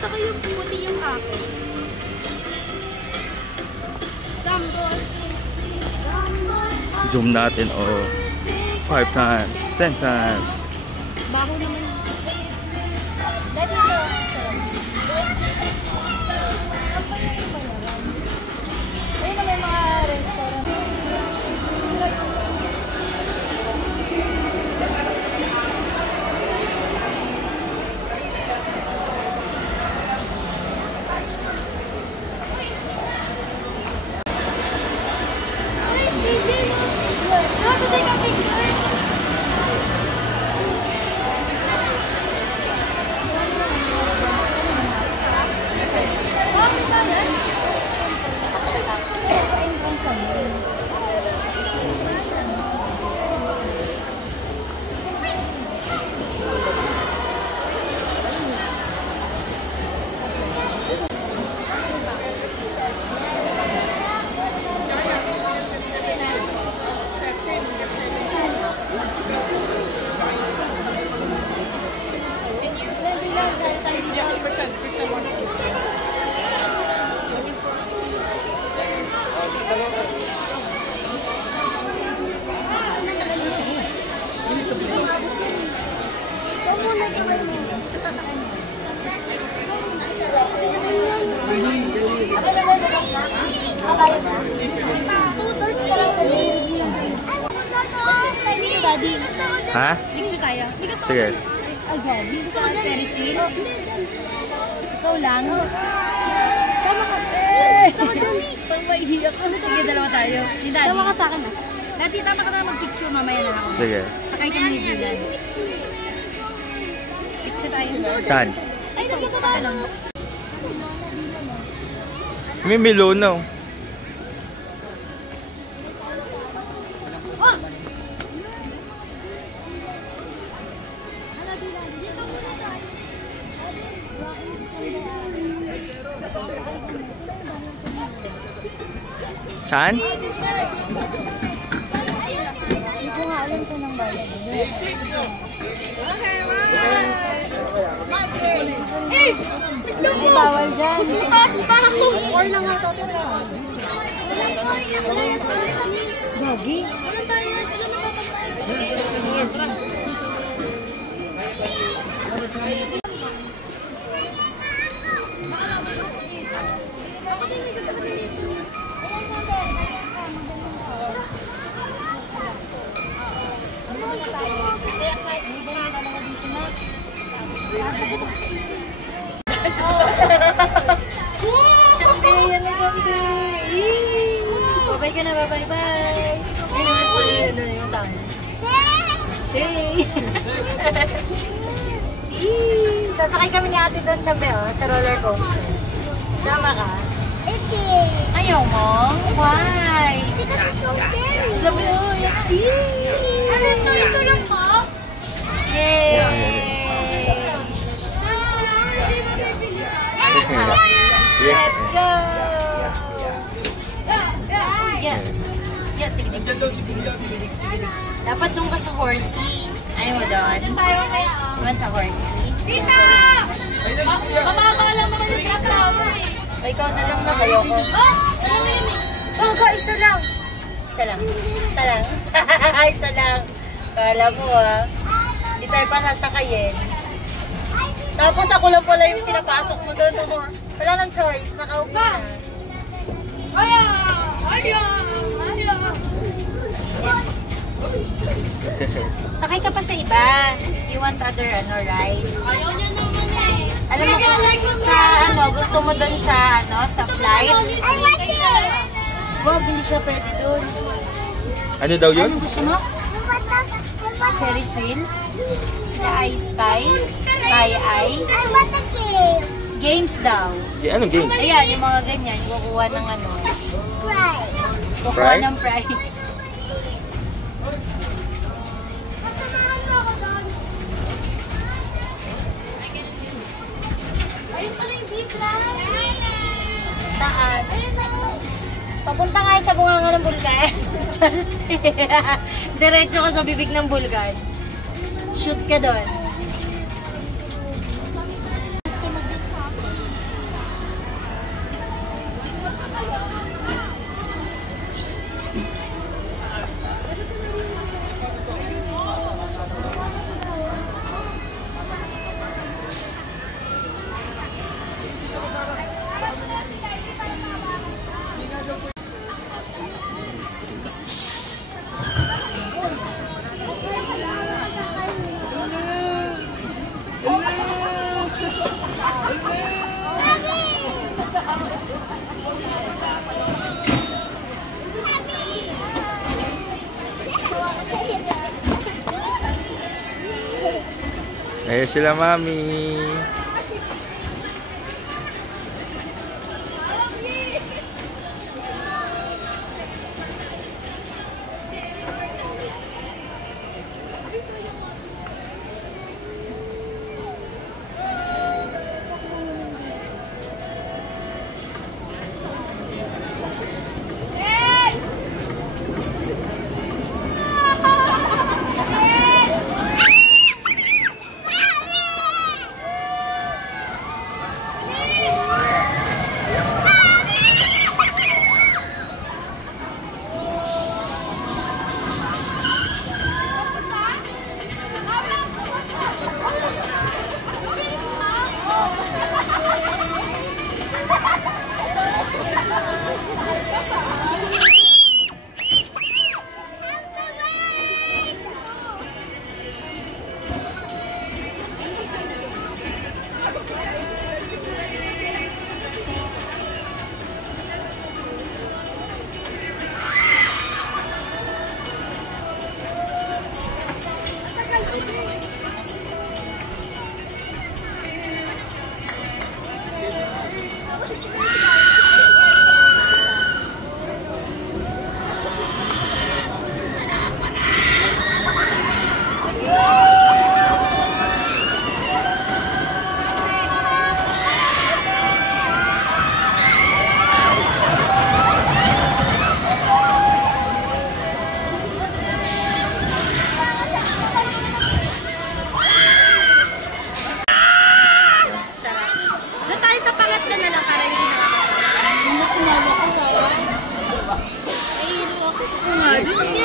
Saka yung puti yung akin. Zoom natin, oh. 5 times, 10 times. Bago naman. Dati ito. Ayun na may mga restaurant. Ha? Picture tayo. Sige. Again, gusto ko Ferris wheel. Ikaw lang. Sama ka. Pang maihiyak ko. Sige, dalawa tayo. Sama ka sa akin ah. Dati tama ka na mag-picture, mamaya na ako. Sige. Sakay ka ni Dylan. Picture tayo. Saan? Ay, nagkita tayo lang. May Milono. Saan? Hindi ko nga alam siya ng bayan. Eh! Tignan mo! Bawal dyan. Gusto taas pa ako! Or lang nga ito. Doggy? Ano tayo? Bye ka na, bye-bye. Ano yung tangan? Hey! Sasakay kami ni Ate doon, Chambe, sa roller coaster. Sama ka? Ayaw mo? Why? Because it's so scary. Alam mo yun, yan ang Ano ito? Ito lang po? yay! Hindi mo bibili siya. Let's go! Yeah. Yeah, tignan. Dapat doon ka sa horsey. Ayaw mo doon? Doon sa horsey. Tita! Mamamala mo yung trabaho eh. Ay, ikaw na lang na kayo ko. Baga, isa lang. Isa lang. Isa lang. Isa lang. Kala mo hindi tayo pa sasakayin. Tapos ako lang pala yung pinapasok mo doon. Wala nang choice. Nakaupo na. Sakay ka pa sa iba. You want other rides? Ayaw niya naman eh. Alam mo sa gusto mo doon sa sa flight? I want this! Wag, hindi siya pwede doon. Ano daw yun? Ano gusto mo? Ferris wheel? The ice sky? Sky eye? I want the games. Games daw. Anong games? Ayan, yung mga ganyan. Kukuha ng Right. Kukuha Prize? ng prize. Ayun pala yung zipline. Saan? Papunta nga sa bunganga ng bulkan. Diretso ka sa bibig ng bulkan. Shoot ka doon. Ayan sila, mami.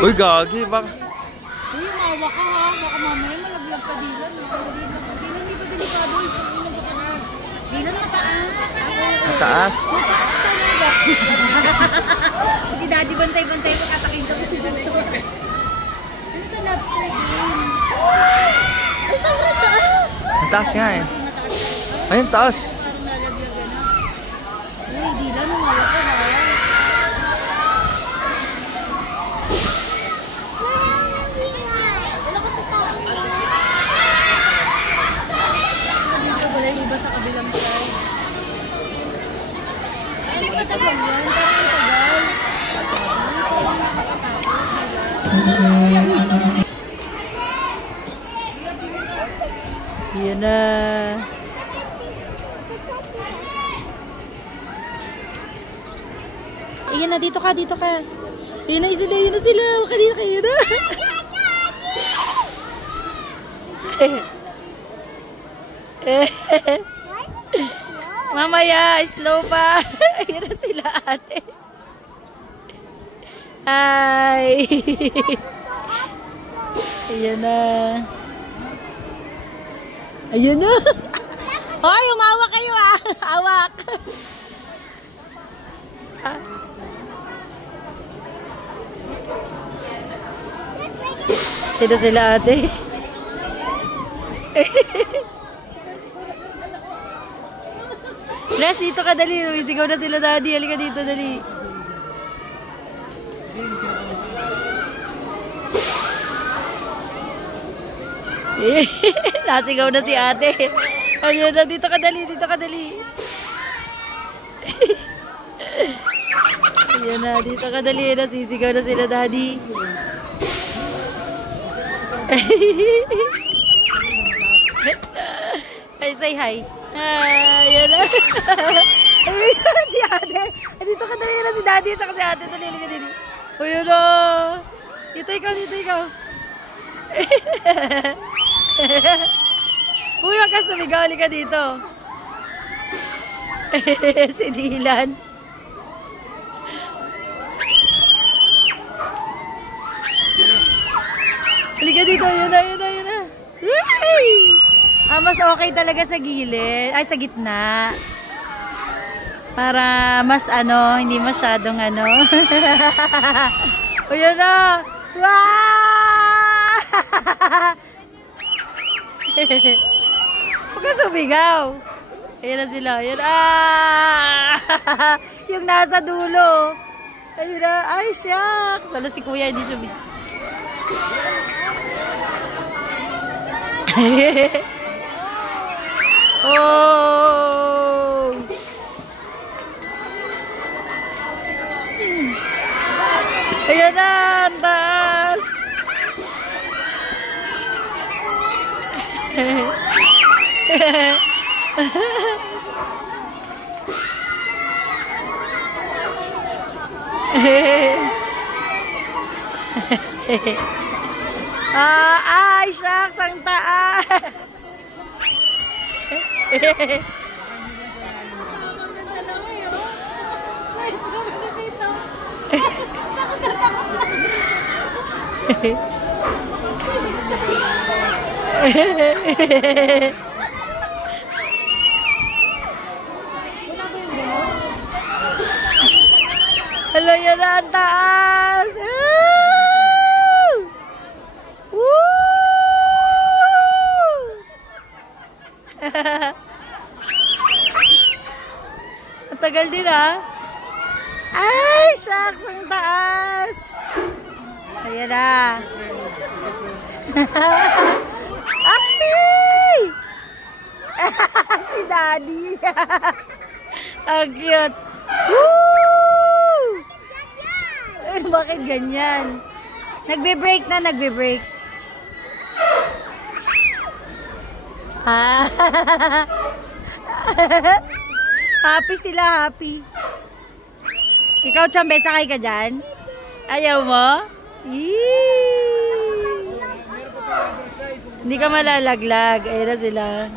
Uy, gagi, baka... Uy, umawa ka ha. Baka mamaya malaglag ka dilan. Dilan, di ba delikado? Dilan, mataas. Mataas? Mataas talaga. Si Daddy bantay-bantay ko katakin ka. Ano ito, lobster game? Ay, sobrang taas. Mataas nga eh. Mataas. Ayun, taas. Parang nalagyagan na. Uy, Dilan, umawa ka ha. Iba sa kabilang side. Ay, matagal yan. Yan na. Ayan na, dito ka, dito ka. Ayan na sila, ayan na sila. Kanina kayo na. Mamaya, slow pa. Ayan na sila, ate. Hi. Ayan na. Ayan na. Hoy, umawa kayo ah. Awak. Sino sila, ate? Res, dito ka dali. Isigaw na sila, Daddy. Halika dito, dali. Nasigaw na si ate. Ayun na, dito ka dali, dito ka dali. Ayun na, dito ka dali. Nasisigaw na sila, Daddy. Ay, say hi. Ayan na. Si ate. Dito ka dali na si Daddy. Saka si ate. Dali, dali, dali. Ayan na. Dito ikaw, dito ikaw. Uy, wag ka sumigaw. Halika dito. Si Dylan. Halika dito. Ayan na, ayan na, ayan na. Mas okay talaga sa gilid. Ay, sa gitna. Para mas hindi masyadong Ayan na. Wow! Huwag ka sumigaw. Ayan na sila. Ayan na. Yung nasa dulo. Ayan na. Ay, shucks. Sala si kuya, hindi sumigaw. Oh! Ayan na, ang taas! Ay, shucks, ang taas! Hello, yan na ang taas! Woo! Ang tagal din ah. Ay, shucks, ang taas! Ayan na. Ay! Si Daddy. Ang cute. Woo! Bakit ganyan? Nagbe-break na, nagbe-break. Happy sila, happy. Ikaw, Chambe, sakay ka dyan? Ayaw mo? Hindi ka malalaglag. Ayun na sila.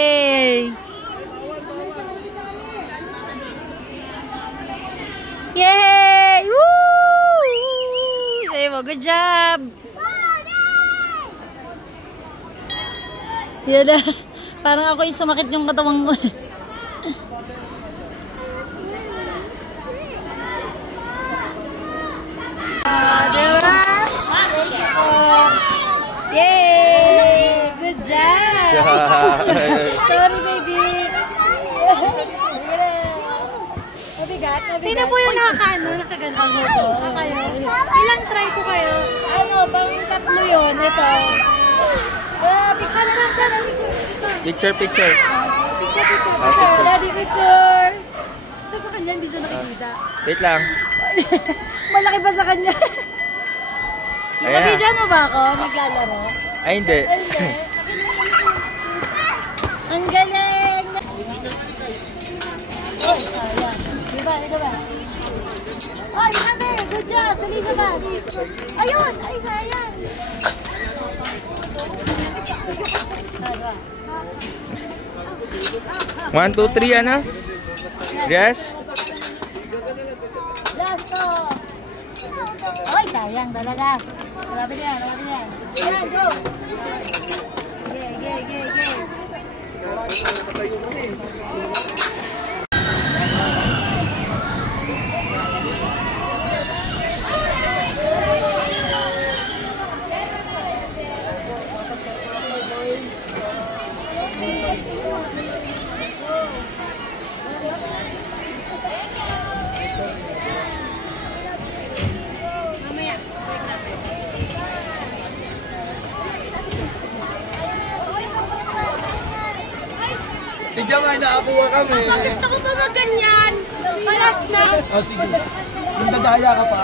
Hey! Yay! Woo! Say mo, good job! Yan na. Parang ako yung sumakit yung katawang mo. Diba? Yay! Good job! Sorry, baby. Mabigat, mabigat. Sino po yung nakagandang mo po? Kayo? Ilang try po kayo? Ano, pang tatlo yun. Ito. Picture, picture. Picture. Daddy, picture. Sa kanya, hindi siya nakikita. Wait lang. Malaki ba sa kanya? Ayan na. Nabidyan mo ba ako? Maglalaro? Ay, hindi. Hindi. Ang galing! Oh, sayang. Diba? Ito ba? Ay, kami! Good job! Dali na ba? Ayun! Ay, sayang! One, two, three, ano? Yes? Last to! Ay, sayang talaga. Malapit yan, malapit yan. Ayan, go! Gay. Tigyan mo, nakakuha kami. Papa, gusto ko ba mag-ganyan? Palas na. O sige. Yung dadaya ka pa.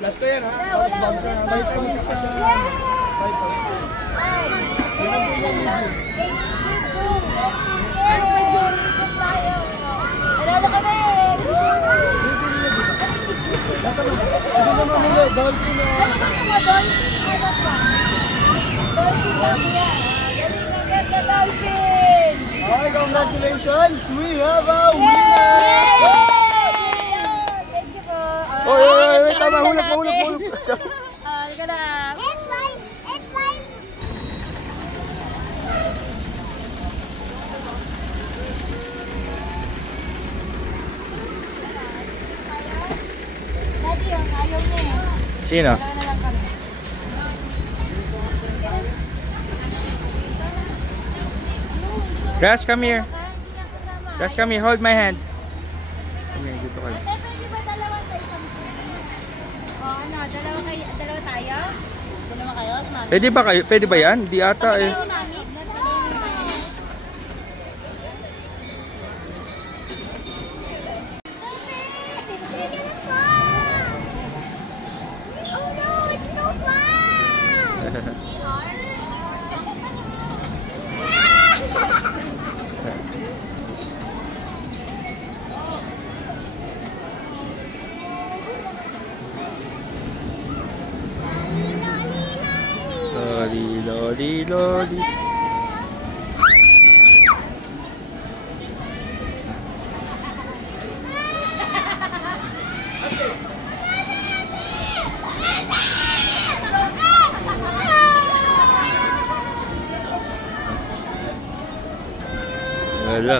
Last to yan ha. Tapos bumper na. May point pa siya. May point. Hello kami! Ito naman nila. Dolphin na. Ano ba mga dolphin? Maganda, dolphin! Okay, congratulations! We have a Thank you po. Wait, tama. Hulog. Halika na. Daddy, ayaw niya eh. Sino? Wala na lang kami. Ras, come here. Hindi niya kasama. Ras, come here. Hold my hand. Come here, dito kayo. Ate, pwede ba dalawa sa isang seat? O ano, dalawa tayo? Dalawa kayo, mami? Pwede ba kayo? Pwede ba yan? Di ata eh. Mami? Loli. Wala.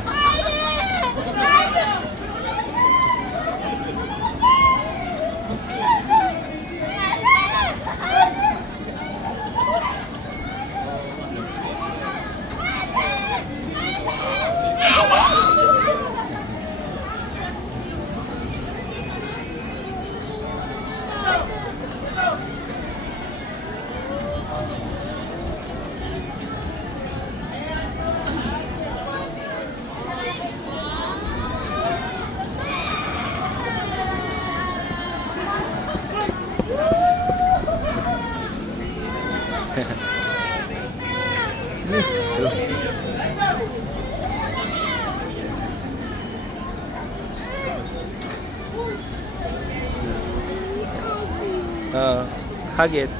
Hug it.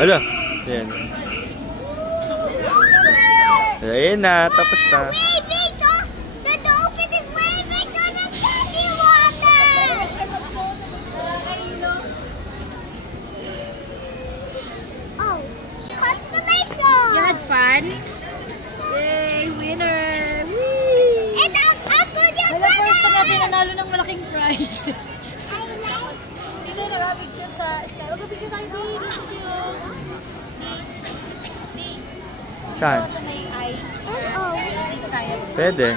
Hala. Ayan. Ayan na. Tapos na. The dolphin is waving to the candy water. Oh, constellation. You had fun? Yay, winner! And after your Wala, first time natin nanalo ng malaking prize. I like. Dito nag-picture sa sky. Mag-picture tayo dito. Saan? Sa may eye. Oh. Dito tayo. Pwede.